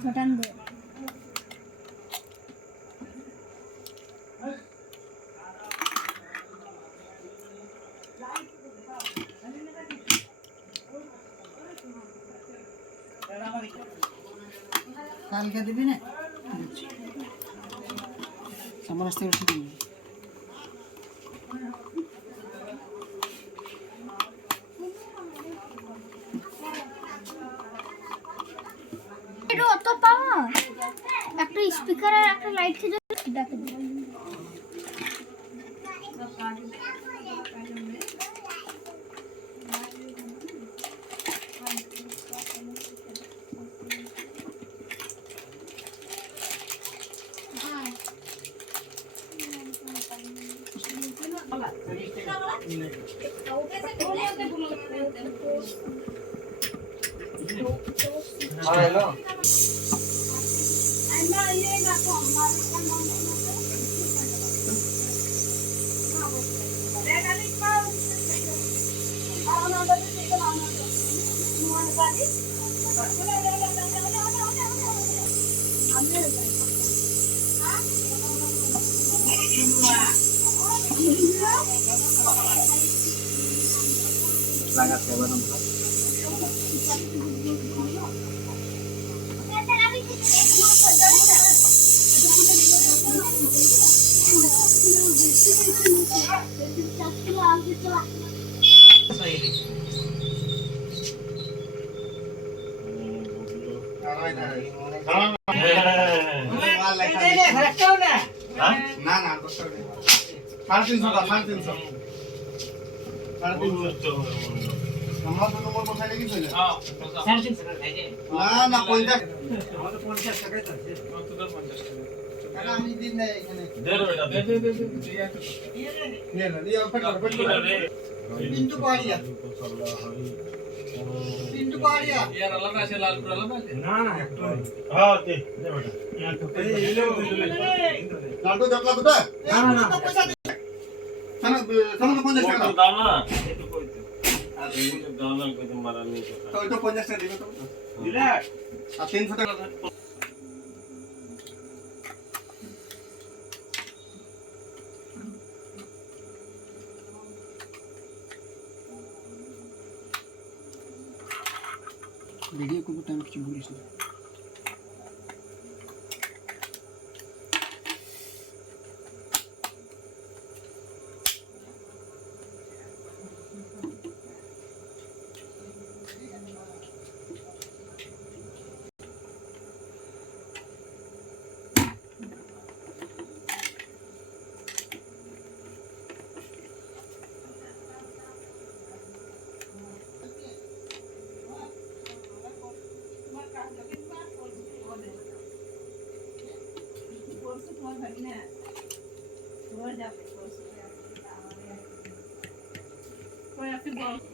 হাত টান দে কালকে দিবি না আমার রাস্তা ঠিক নেই অত পাওয়া একটা স্পিকার আর একটা লাইট খেয়ে ডাকে হ্যালো লাগাতে হবে না না 350 আমরা তো নম্বর কোথায় লিখেছি না 350 না না 50 আমাদের 50 টাকাই তো আছে তোদের 50 টাকা আমি দিন নাই এখানে দে বেটা দে নিয়ে রে পিন্টু পাড়িয়া পিন্টু পাড়িয়া यार আলাদা আছে লালপুর আলাদা আছে না না একটু হ্যাঁ দে বেটা এই লালটু দেখলা তো না না না পয়সা দে সামনে 50 টাকা দাও না একটু কই দে দাও না কই মারা নেই তো এটা 50 টাকা দিবে তো দিলে আর 300 টাকা ভিডিও করবো টাইম কিছু বলিস না Foi a